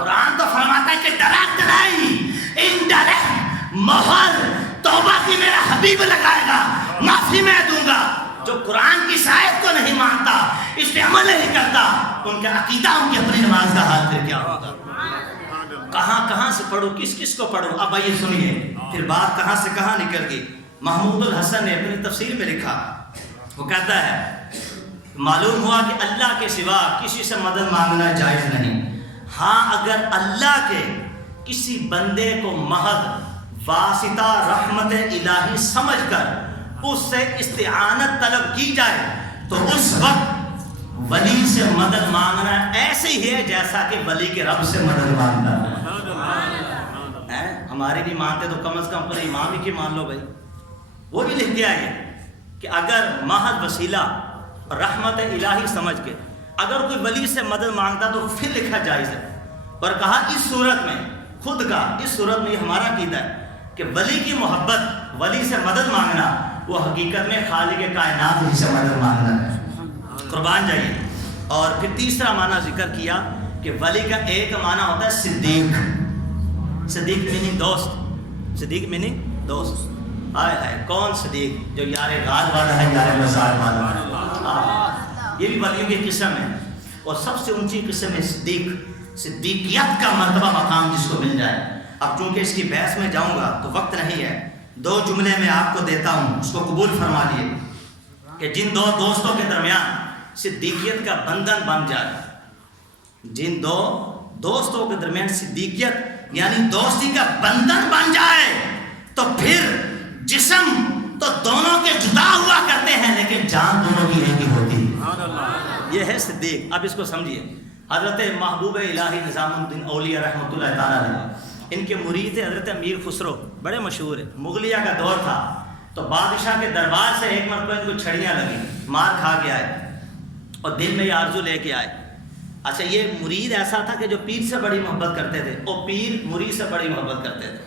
قرآن تو فرماتا ہے کہ ڈائریکٹ نہیں، انڈائریکٹ مہر توبہ کی میرا حبیب لگائے گا، معافی میں دوں گا. جو قرآن کی آیت کو نہیں مانتا، اس پہ عمل نہیں کرتا، ان کا عقیدہ، ان کی اپنی نماز کا حال پھر کیا ہوگا؟ کہاں سے پڑھوں، کس کو پڑھوں؟ اب آئیے سنیے پھر بات کہاں سے کہاں نکل گئی. محمود الحسن نے اپنی تفسیر میں لکھا، وہ کہتا ہے معلوم ہوا کہ اللہ کے سوا کسی سے مدد مانگنا جائز نہیں. ہاں اگر اللہ کے کسی بندے کو محض واسطہ رحمت الہی سمجھ کر اس سے استعانت طلب کی جائے تو اس وقت ولی سے مدد مانگنا ایسے ہی ہے جیسا کہ ولی کے رب سے مدد مانگنا ہے. ہمارے نہیں مانتے تو کم از کم اپنے امام ہی کی مان لو بھائی. وہ بھی لکھ دیا ہے کہ اگر محض وسیلہ رحمت الہی سمجھ کے اگر کوئی ولی سے مدد مانگتا تو پھر لکھا جائز ہے. اور کہا اس صورت میں خود کا، اس صورت میں یہ ہمارا عقیدہ ہے کہ ولی کی محبت، ولی سے مدد مانگنا وہ حقیقت میں خالق کائنات ہی سے مدد مانگنا ہے. قربان جائیے. اور پھر تیسرا معنی ذکر کیا کہ ولی کا ایک معنی ہوتا ہے صدیق. صدیق میننگ دوست، صدیق میننگ دوست. ہائے کون صدیق؟ جو یار غال والا ہے، یار مزار والا ہے. یہ بھی ولیوں کی قسم ہے، اور سب سے اونچی قسم ہے صدیق. صدیقیت کا مرتبہ مقام جس کو مل جائے. اب چونکہ اس کی بحث میں جاؤں گا تو وقت نہیں ہے، 2 جملے میں آپ کو دیتا ہوں، اس کو قبول فرما لیے کہ جن 2 دوستوں کے درمیان صدیقیت کا بندھن بن جائے، جن 2 دوستوں کے درمیان صدیقیت یعنی دوستی کا بندھن بن جائے تو پھر جسم تو دونوں کے جدا ہوا کرتے ہیں لیکن جان دونوں کی ایک ہی ہوتی ہے. یہ ہے صدیق. اب اس کو سمجھیے. حضرت محبوب الہی نظام الدین اولیاء رحمۃ اللہ تعالیٰ علیہ، ان کے مرید تھے حضرت امیر خسرو، بڑے مشہور ہیں. مغلیہ کا دور تھا تو بادشاہ کے دربار سے ایک مرتبہ ان کو چھڑیاں لگی، مار کھا کے آئے اور دل میں یہ آرزو لے کے آئے. اچھا، یہ مرید ایسا تھا کہ جو پیر سے بڑی محبت کرتے تھے اور پیر مرید سے بڑی محبت کرتے تھے.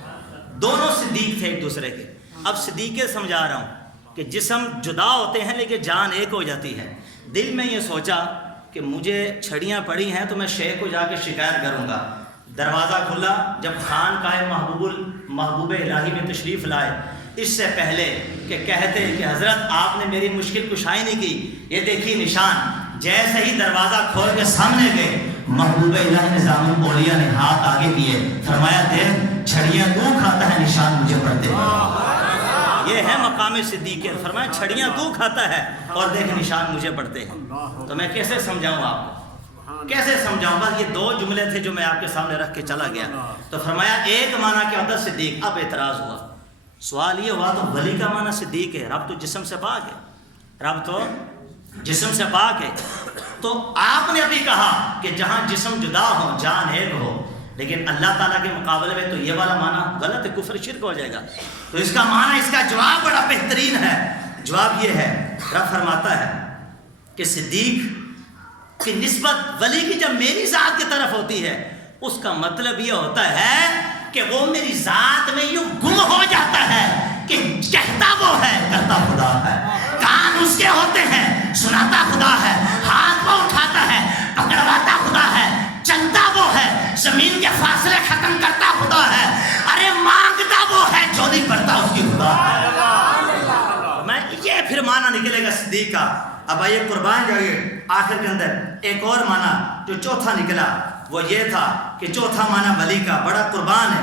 دونوں صدیق تھے ایک دوسرے کے. اب صدیق سمجھا رہا ہوں کہ جسم جدا ہوتے ہیں لیکن جان ایک ہو جاتی ہے. دل میں یہ سوچا کہ مجھے چھڑیاں پڑی ہیں تو میں شیخ کو جا کے شکایت کروں گا. دروازہ کھلا، جب خان کا محبوب الہی میں تشریف لائے، اس سے پہلے کہ کہتے کہ حضرت آپ نے میری مشکل کشائی نہیں کی، یہ دیکھیے نشان. جیسے ہی دروازہ کھول کے سامنے گئے، محبوب الہی نظام الاولیاء نے ہاتھ آگے کیے، فرمایا دیکھ چھڑیاں تو کھاتا ہے، نشان مجھے پڑتے ہیں. یہ ہے مقام صدیقیت. فرمایا چھڑیاں تو کھاتا ہے اور دیکھ نشان مجھے پڑتے ہیں. تو میں کیسے سمجھاؤں آپ کو، کیسے سمجھاؤں گا؟ یہ 2 جملے تھے جو میں آپ کے سامنے رکھ کے چلا گیا. تو فرمایا ایک معنی کیا ہوتا ہے صدیق. اب اعتراض ہوا، سوال یہ ہوا تو ولی کا معنی صدیق ہے، رب تو جسم سے پاک ہے، رب تو جسم سے پاک ہے. تو آپ نے ابھی کہا کہ جہاں جسم جدا ہو جان ایک ہو، لیکن اللہ تعالیٰ کے مقابلے میں تو یہ والا معنی غلط ہے، کفر شرک ہو جائے گا. تو اس کا معنی، اس کا جواب بڑا بہترین ہے. جواب یہ ہے، رب فرماتا ہے کہ صدیق کی نسبت ولی کی جب میری ذات کی طرف ہوتی ہے، اس کا مطلب یہ ہوتا ہے کہ وہ میری ذات میں یوں گم ہو جاتا ہے کہ کہتا وہ ہے، کرتا خدا ہے. کان اس کے ہوتے ہیں، سناتا خدا ہے. ہاتھ وہ اٹھاتا ہے، پکڑواتا خدا ہے. چلتا وہ ہے، زمین کے فاصلے ختم کرتا خدا ہے. ارے مانگتا وہ ہے، چوری کرتا اس کی خدا ہے. میں یہ پھر معنی نکلے گا صدیق کا. اب آئیے قربان جائیے، آخر کے اندر ایک اور معنی جو چوتھا نکلا وہ یہ تھا کہ چوتھا معنی ولی کا بڑا قربان ہے،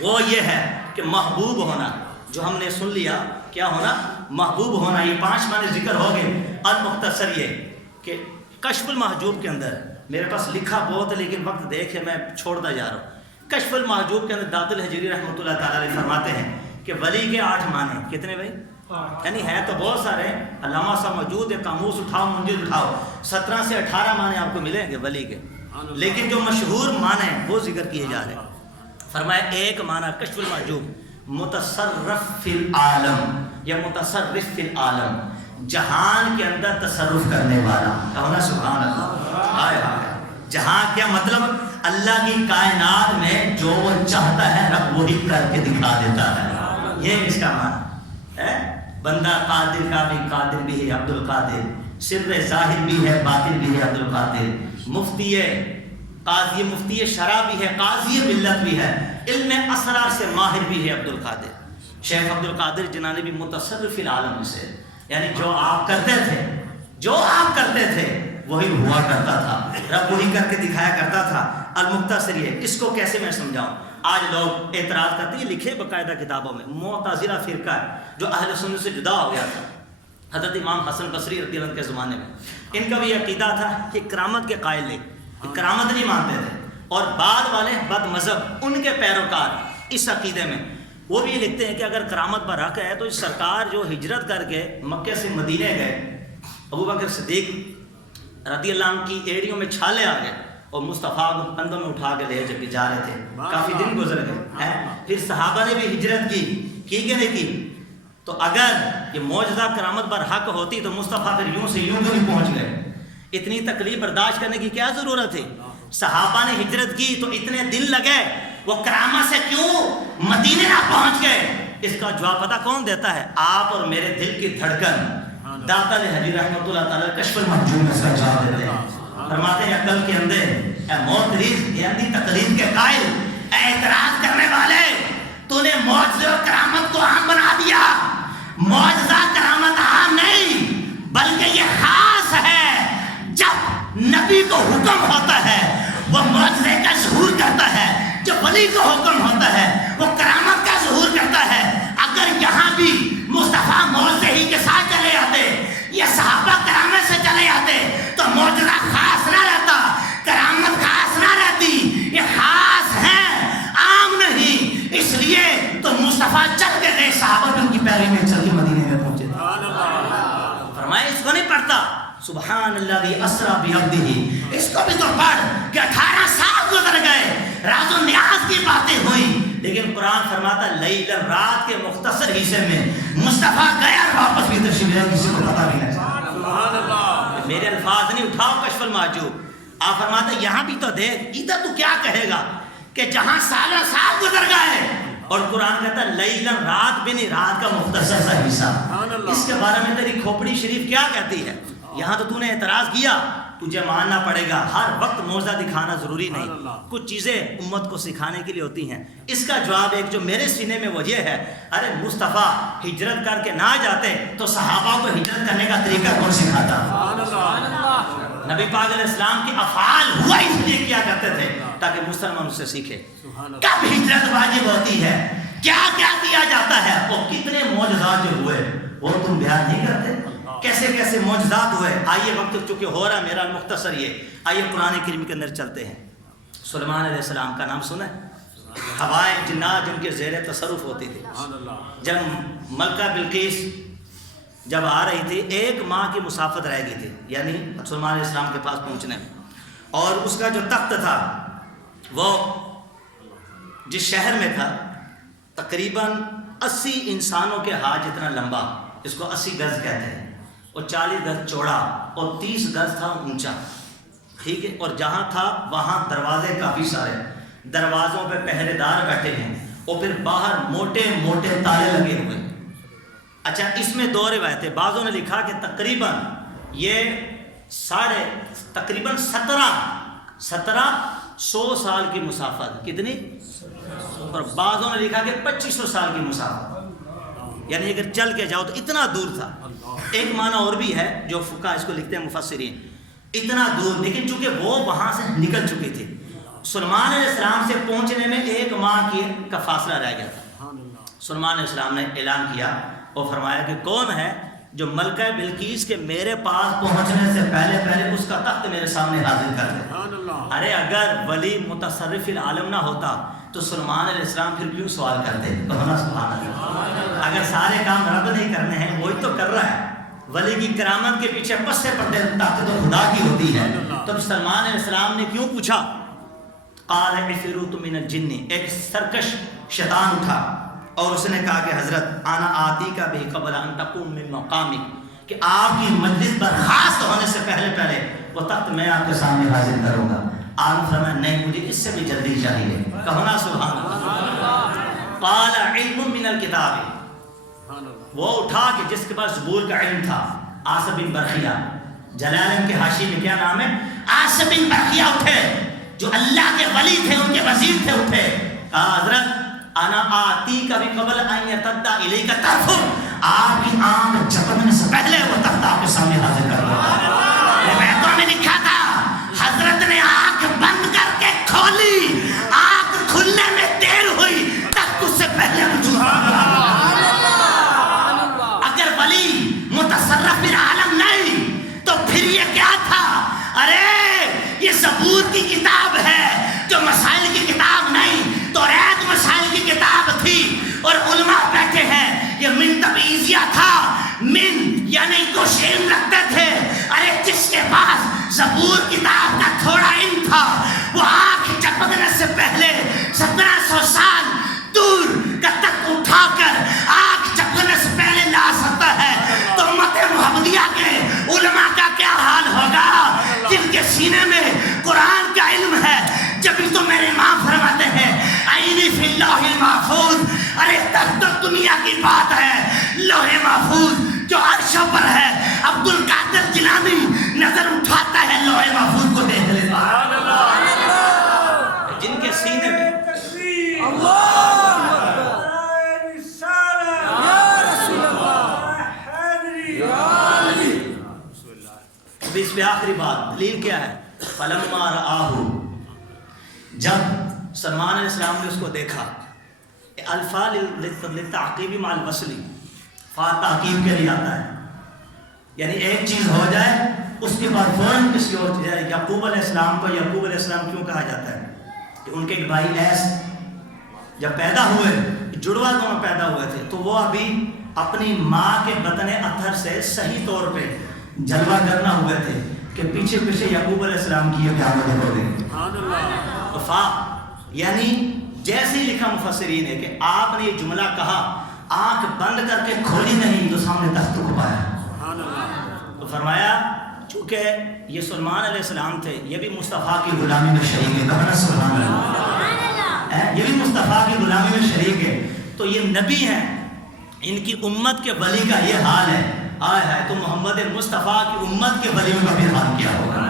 وہ یہ ہے کہ محبوب ہونا. جو ہم نے سن لیا کیا ہونا، محبوب ہونا. یہ 5 معنی ذکر ہو گئے. اور مختصر یہ کہ کشف المحجوب کے اندر میرے پاس لکھا بہت ہے لیکن وقت دیکھے میں چھوڑتا جا رہا ہوں. کشف المحجوب کے اندر داد الحجری رحمۃ اللہ تعالیٰ علیہ فرماتے ہیں کہ ولی کے 8 معنی. کتنے بھائی؟ یعنی ہے تو بہت سارے، علامہ صاحب موجود ہے، قاموس اٹھاؤ، منجد اٹھاؤ، 17 سے 18 معنی آپ کو ملیں گے ولی کے. لیکن جو مشہور معنی وہ ذکر کیے جا رہے ہیں. فرمایا ایک معنی کشف المحجوب متصرف فی العالم یا متصرف فی العالم، جہان کے اندر تصرف کرنے والا. کہنا سبحان اللہ. ہائے ہائے. جہاں کیا مطلب؟ اللہ کی کائنات میں جو وہ چاہتا ہے رب وہی کر کے دکھا دیتا ہے. یہ اس کا معنی ہے. بندہ قادر کا بھی قادر بھی ہے عبد القادر، سر ظاہر بھی ہے باطن بھی ہے عبد القادر، مفتی قاضی مفتی شرع بھی ہے، قاضی ملت بھی ہے، علم اسرار سے ماہر بھی ہے عبد القادر. شیخ عبد القادر جنانی بھی متصرف العالم سے، یعنی جو آپ کرتے تھے وہی ہوا کرتا تھا، رب وہی کر کے دکھایا کرتا تھا. المختصر یہ، اس کو کیسے میں سمجھاؤں؟ آج لوگ اعتراض کرتے ہیں، لکھے باقاعدہ کتابوں میں، معتزلہ فرقہ ہے جو اہل سنت سے جدا ہو گیا تھا حضرت امام حسن بصری رضی اللہ عنہ کے زمانے میں. ان کا بھی عقیدہ تھا کہ کرامت کے قائل نہیں، کرامت نہیں مانتے تھے. اور بعد والے بد مذہب ان کے پیروکار اس عقیدے میں وہ بھی لکھتے ہیں کہ اگر کرامت پر حق ہے تو سرکار جو ہجرت کر کے مکے سے مدینے گئے، ابوبکر صدیق رضی اللہ عنہ کی ایڑیوں میں چھالے آ گئے اور مصطفیٰ کو کندھوں میں اٹھا کے لے جب جا رہے تھے. کافی دن گزر گئے. پھر صحابہ نے بھی ہجرت کی کہ نہیں کی؟ تو اگر یہ معجزہ کرامت پر حق ہوتی تو مصطفیٰ پھر یوں سے یوں نہیں پہنچ گئے. اتنی تکلیف برداشت کرنے کی کیا ضرورت ہے؟ صحابہ نے ہجرت کی تو اتنے دن لگے، وہ کرامت سے کیوں مدینے نہ پہنچ گئے؟ اس کا جواب پتہ کون دیتا ہے؟ آپ اور میرے دل کی دھڑکن. داتا الحجری رحمۃ اللہ تعالیٰ کشف المحجوب میں اس کا جواب دیتے ہیں. فرماتے ہیں عقل کے اندر اے معترض، یہ اندھی تقلید کے قائل، اے اعتراض کرنے والے، تو نے معجزہ اور کرامت کو عام بنا دیا. معجزہ کرامت عام نہیں بلکہ یہ خاص ہے. جب نبی کو حکم ہوتا ہے وہ معجزے اس لیے تو مصطفیٰ چل کے گئے، صحابہ بھی ان کی پیروی میں چل کے مدینے میں پہنچے تھے۔ فرمایا اس کو نہیں پڑھتا سبحان الذی اسری بعبدہ، اس کو بھی تو پڑھ کہ 18 سال گزر گئے، راز و نیاز کی باتیں ہوئی، لیکن قرآن فرماتا لیل، رات کے مختصر حصے میں مصطفیٰ گیا اور واپس بھی تشریف لے، کسی کو پتہ بھی نہیں۔ سبحان اللہ، میرے الفاظ نہیں، اٹھاؤ کشف المحجوب۔ آپ فرماتے یہاں بھی تو دیکھ، ادھر تو کیا کہے گا کہ جہاں سالہ سال گزر گئے، اور قرآن کہتا ہے لیلا، رات بھی نہیں، رات کا مختصر سا حصہ۔ اس کے بارے میں تیری کھوپڑی شریف کیا کہتی ہے؟ یہاں تو تو نے اعتراض کیا، تجھے ماننا پڑے گا، ہر وقت موجزہ دکھانا ضروری نہیں، کچھ چیزیں امت کو سکھانے کے لیے ہوتی ہیں۔ اس کا جواب ایک جو میرے سینے میں وہ یہ ہے، ارے مصطفیٰ ہجرت کر کے نہ جاتے تو صحابہ کو ہجرت کرنے کا طریقہ کون سکھاتا؟ نبی پاک علیہ السلام کی افعال ہوا اس لیے کیا کرتے تھے تاکہ مسلمان اس سے سیکھے۔ کب ہجرت واجب ہوتی ہے، کیا کیا کیا جاتا ہے، اور کتنے معجزات جو ہوئے وہ تم بیان نہیں کرتے، کیسے کیسے معجزات ہوئے۔ آئیے وقت چونکہ ہو رہا میرا مختصر یہ، آئیے قرآن کریم کے اندر چلتے ہیں۔ سلیمان علیہ السلام کا نام سنا ہے؟ ہوائیں جنات جن کے زیر تصرف ہوتی تھی۔ جب ملکہ بلقیس جب آ رہی تھی، 1 ماہ کی مسافت رہ گئی تھی، یعنی سلیمان علیہ السلام کے پاس پہنچنے میں، اور اس کا جو تخت تھا وہ جس شہر میں تھا تقریباً 80 انسانوں کے ہاتھ جتنا لمبا، اس کو 80 گز کہتے ہیں، اور 40 گز چوڑا اور 30 گز تھا اونچا، ٹھیک ہے۔ اور جہاں تھا وہاں دروازے کافی سارے، دروازوں پہ پہرے دار بیٹھے ہیں، اور پھر باہر موٹے موٹے تالے لگے ہوئے۔ اچھا، اس میں 2 روایتیں، بعضوں نے لکھا کہ تقریباً یہ تقریباً 1700 سال کی مسافت، کتنی؟ اور بعضوں نے لکھا کہ 2500 سال کی مسافت، یعنی اگر چل کے جاؤ تو اتنا دور تھا۔ ایک معنی اور بھی ہے جو فقہاء اس کو لکھتے ہیں مفسرین، اتنا دور، لیکن چونکہ وہ وہاں سے نکل چکی تھی، سلیمان علیہ السلام سے پہنچنے میں 1 ماہ کا فاصلہ رہ گیا تھا۔ سلیمان علیہ السلام نے اعلان کیا اور فرمایا کہ کون ہے جو ملکہ بلقیس کے میرے پاس پہنچنے سے پہلے پہلے اس کا تخت میرے سامنے حاضر کر دے۔ ارے اگر ولی متصرف العالم نہ ہوتا تو سلیمان علیہ السلام پھر کیوں سوال کرتے؟ کہنا سبحان اللہ، اگر سارے کام رب نہیں کرنے ہیں، وہی تو کر رہا ہے۔ ولی کی کرامت کے پیچھے پسے پردے طاقت تو خدا کی ہوتی ہے۔ تب سلیمان علیہ السلام نے کیوں پوچھا؟ قال عفریت من الجن، ایک سرکش شیطان اٹھا اور اس نے کہا کہ حضرت انا آتی کا بھی قبل ان تقوم من مقامک، کہ آپ کی مجلس برخاست ہونے سے پہلے پہلے وہ تخت میں آپ کے سامنے حاضر کروں گا۔ آپ فرمایا نہیں، مجھے اس سے بھی جلدی چاہیے، کہنا سبحان اللہ۔ قال علم من الکتاب، وہ اٹھا کہ جس کے پاس زبور کا علم تھا، عاصم بن برخیہ، جلالین کے حاشی میں کیا نام ہے؟ عاصم بن برخیہ اٹھے، جو اللہ کے ولی تھے، ان کے وزیر تھے، اٹھے، کہا حضرت انا آتی کا بھی قبل ان یرتد الیک طرفک، آپ کی آنکھ جھپکنے سے پہلے وہ تخت آپ کے سامنے حاضر کر دوں گا۔ روایتوں میں لکھا تھا حضرت نے آنکھ بند کر کے کھولی، آنکھ کھلنے میں دیر ہوئی، تخت اس سے پہلے اگر ولی متصرف العالم نہیں تو پھر یہ کیا تھا؟ ارے یہ زبور کی کتاب ہے جو مسائل کی کتاب نہیں، توریت مسائل کی کتاب تھی، اور علماء بیٹھے ہیں، یہ من تبعیضیہ تھا، من یعنی کچھ علم رکھتے تھے۔ ارے جس کے پاس زبور کتاب کا تھوڑا علم تھا، وہ آنکھ جھپکنے سے پہلے 1700 سال دور کا تک اٹھا کر آنکھ جھپکنے سے پہلے لا سکتا ہے، تو امت محمدیہ کے علماء کا کیا حال ہوگا جن کے سینے میں قرآن کا علم ہے؟ جبھی تو میرے امام فرماتے ہیں عینی فی اللہ المحفوظ، ارے تک دنیا کی بات ہے، لوح محفوظ جو عرشوں پر ہے، عبد القادر جیلانی نظر اٹھاتا ہے لوح محفوظ کو دیکھ لیتا ہے، جن کے سینے میں اس پہ آخری بات دلیل کیا ہے؟ فلما رآہ، جب سلیمان علیہ السلام نے اس کو دیکھا، الفا للتعقیب مع الوصل، فا تعقیب کے لیے آتا ہے، یعنی ایک چیز ہو جائے اس کے بعد فوراً کسی اور چیز ہے۔ یعقوب علیہ السلام کو یعقوب علیہ السلام کیوں کہا جاتا ہے؟ کہ ان کے ایک بھائی ایس جب پیدا ہوئے جڑوا دونوں پیدا ہوئے تھے تو وہ ابھی اپنی ماں کے بطن اطہر سے صحیح طور پہ جلوہ کرنا ہوئے تھے کہ پیچھے پیچھے یعقوب علیہ السلام کی یہ قیامت ہو گئی وفاق. یعنی جیسے لکھا مفسرین ہے کہ آپ نے یہ جملہ کہا آنکھ بند کر کے کھولی نہیں تو سامنے تخت کو پایا. تو فرمایا چونکہ یہ سلیمان علیہ السلام تھے یہ بھی مصطفیٰ کی غلامی میں شریک ہے. کہنا سبحان اللہ. یہ بھی مصطفیٰ کی غلامی میں شریک ہے. تو یہ نبی ہیں ان کی امت کے ولی کا یہ حال ہے. آئے ہے تو محمد مصطفیٰ کی امت کے ولیوں کا بھی حال کیا ہوگا.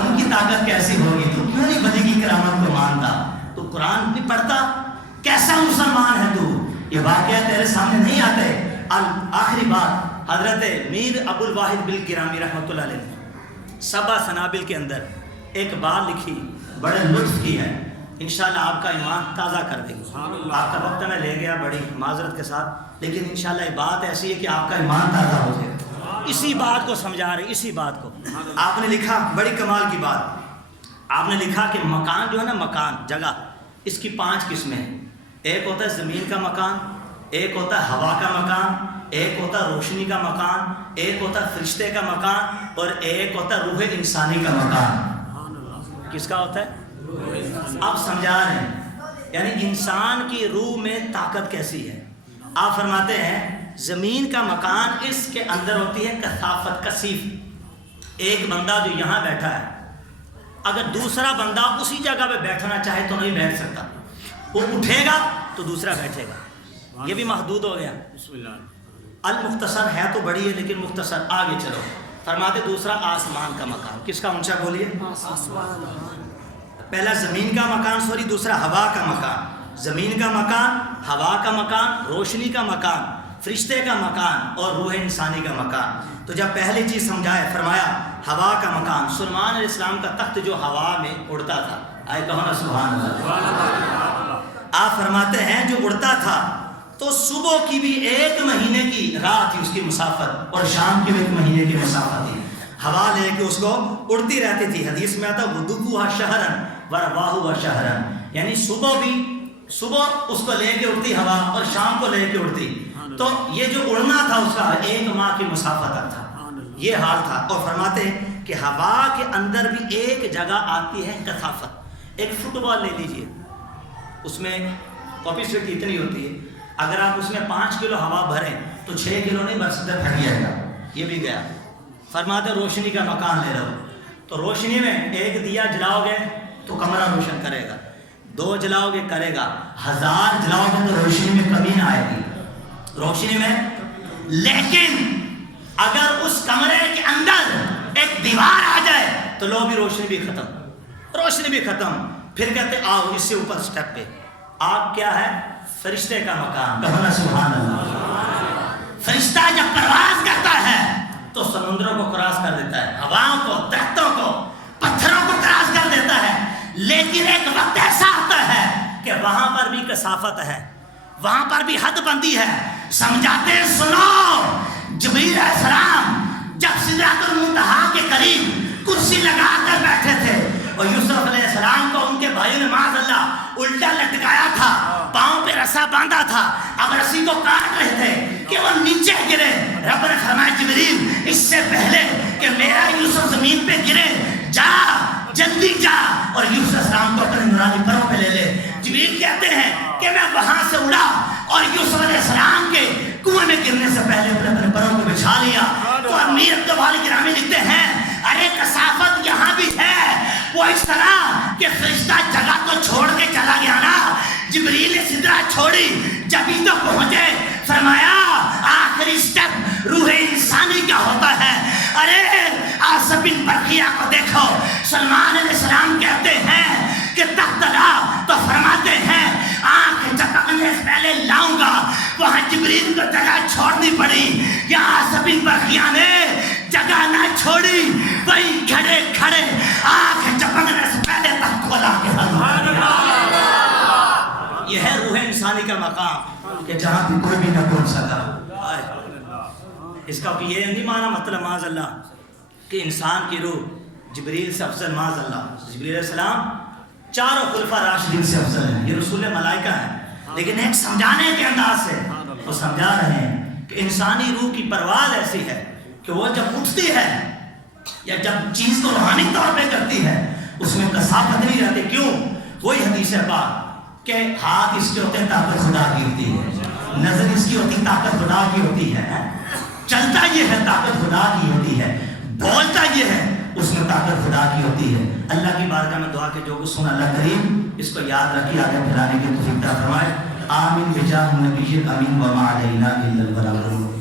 ان کی طاقت کیسی ہوگی. تو کیوں نہیں ولی کی کرامت کو مانتا. تو قرآن نہیں پڑھتا. کیسا مسلمان ہے تو. یہ واقعہ تیرے سامنے نہیں آتے. آخری بات حضرت میر ابو الواحد بالکرامی رحمۃ اللہ علیہ سبع سنابل کے اندر ایک بات لکھی بڑے لطف کی ہے. انشاءاللہ آپ کا ایمان تازہ کر دے گی. آپ کا وقت میں لے گیا بڑی معذرت کے ساتھ لیکن انشاءاللہ یہ بات ایسی ہے کہ آپ کا ایمان تازہ ہو جائے. اسی بات کو سمجھا رہے اسی بات کو. آپ نے لکھا بڑی کمال کی بات. آپ نے لکھا کہ مکان جو ہے نا مکان جگہ اس کی 5 قسمیں ہیں. ایک ہوتا ہے زمین کا مکان, ایک ہوتا ہے ہوا کا مکان, ایک ہوتا ہے روشنی کا مکان, ایک ہوتا ہے فرشتے کا مکان اور ایک ہوتا ہے روح انسانی کا مکان. کس کا ہوتا ہے؟ آپ سمجھا رہے ہیں یعنی انسان کی روح میں طاقت کیسی ہے. آپ فرماتے ہیں زمین کا مکان اس کے اندر ہوتی ہے کثافت کثیف. ایک بندہ جو یہاں بیٹھا ہے اگر دوسرا بندہ اسی جگہ پہ بیٹھنا چاہے تو نہیں بیٹھ سکتا. وہ اٹھے گا تو دوسرا بیٹھے گا. یہ بھی محدود ہو گیا. المختصر ہے تو بڑی ہے لیکن مختصر. آگے چلو. فرماتے دوسرا آسمان کا مکان. کس کا اونچا بولیے؟ پہلا زمین کا مکان دوسرا ہوا کا مکان. زمین کا مکان, ہوا کا مکان, روشنی کا مکان, فرشتے کا مکان اور روح انسانی کا مکان. تو جب پہلی چیز سمجھائے فرمایا ہوا کا مکان. سلیمان علیہ السلام کا تخت جو ہوا میں اڑتا تھا. آئے کہو نا سبحان اللہ. آپ فرماتے ہیں جو اڑتا تھا تو صبح کی بھی 1 مہینے کی راہ تھی اس کی مسافت اور شام کی بھی 1 مہینے کی مسافت تھی. ہوا لے کے اس کو اڑتی رہتی تھی. حدیث میں آتا غدوها شہرن ورواحها شہرن یعنی صبح اس کو لے کے اڑتی ہوا اور شام کو لے کے اڑتی. تو یہ جو اڑنا تھا اس کا 1 ماہ کی مسافت تک تھا. یہ حال تھا. اور فرماتے ہیں کہ ہوا کے اندر بھی ایک جگہ آتی ہے کثافت. ایک فٹ بال لے لیجئے اس میں کیپیسٹی اتنی ہوتی ہے. اگر آپ اس میں 5 کلو ہوا بھریں تو 6 کلو نہیں بھر سکتے, پھٹ جائے گا. یہ بھی گیا. فرماتے روشنی کا مکان لے لو تو روشنی میں 1 دیا جلاؤ گے تو کمرہ روشن کرے گا, 2 جلاؤ گے کرے گا, 1000 جلاؤ گے تو روشنی میں کمی نہ آئے گی روشنی میں. لیکن اگر اس کمرے کے اندر ایک دیوار آ جائے تو لو بھی روشنی بھی ختم, روشنی بھی ختم. پھر کہتے آؤ اس سے اوپر سٹیپ پہ. آگ کیا ہے؟ فرشتے کا مکان. کہنا سبحان اللہ. فرشتہ جب پرواز کرتا ہے تو سمندروں کو کراس کر دیتا ہے, ہواؤں کو, درختوں کو, پتھروں کو کراس کر دیتا ہے. لیکن ایک وقت ایسا آتا ہے کہ وہاں پر بھی کثافت ہے, وہاں پر بھی حد بندی ہے. سمجھاتے سنو جبریل علیہ السلام جب سدرۃ المنتہا کے قریب کرسی لگا کر بیٹھے تھے اور یوسف علیہ السلام کو ان کے بھائیوں نے معاذ اللہ الٹا لٹکایا تھا, پاؤں پہ رسا باندھا تھا, اب رسی کو کاٹ رہے تھے کہ وہ نیچے گرے. رب نے فرمایا جبریل اس سے پہلے کہ میرا یوسف زمین پہ گرے جا جلدی جا اور یوسف علیہ السلام کو اپنے نورانی پروں پہ لے لے. جبریل کہتے ہیں کہ میں وہاں سے اڑا اور یوسف علیہ السلام کے کنویں میں گرنے سے پہلے اپنے پروں کو بچھا لیا. تو امیر عبدالوالی گرامی لکھتے ہیں ارے کثافت یہاں بھی ہے. وہ اس طرح کہ فرشتہ جگہ تو چھوڑ کے چلا گیا نا, جبریل نے سدرہ چھوڑی جبھی تو پہنچے. فرمایا آخری سٹیپ روح انسانی کیا ہوتا ہے. ارے آصف بن برقیہ کو دیکھو, سلیمان علیہ السلام کہتے ہیں کہ تخت لا تو فرماتے ہیں آنکھ چپکنے سے پہلے لاؤں گا. وہاں جبریل کو جگہ چھوڑنی پڑی. یہاں آصف بن برقیہ نے جگہ نہ چھوڑی, وہی کھڑے کھڑے آنکھ چپکنے سے پہلے تخت کو لا کے یہ ہے روح انسانی کا مقام کہ جہاں بھی کوئی بھی نہ پہنچ سکا. اس کا یہ نہیں مانا مطلب معاذ اللہ کہ انسان کی روح جبریل سے افضل. معاذ اللہ جبریل علیہ السلام 4 خلفاء راشدین سے افضل ہے. یہ رسول ملائکہ ہیں. لیکن ایک سمجھانے کے انداز سے وہ سمجھا رہے ہیں کہ انسانی روح کی پرواز ایسی ہے کہ وہ جب اٹھتی ہے یا جب چیز کو روحانی طور پہ کرتی ہے اس میں کثافت نہیں رہتی. کیوں؟ وہی حدیث پاک کہ ہاتھ اس کے ہوتے ہیں طاقت خدا کی ہوتی ہے, نظر اس کی ہوتی طاقت خدا کی ہوتی ہے, چلتا یہ ہے طاقت خدا کی ہوتی ہے, بولتا یہ ہے اس میں طاقت خدا کی ہوتی ہے. اللہ کی بارگاہ میں دعا کہ جو کچھ سنا اللہ کریم اس کو یاد رکھیے, آگے پھیلانے کی توفیق عطا فرمائے. آمین بجاہ النبی الامین وما علینا الا البلاغ.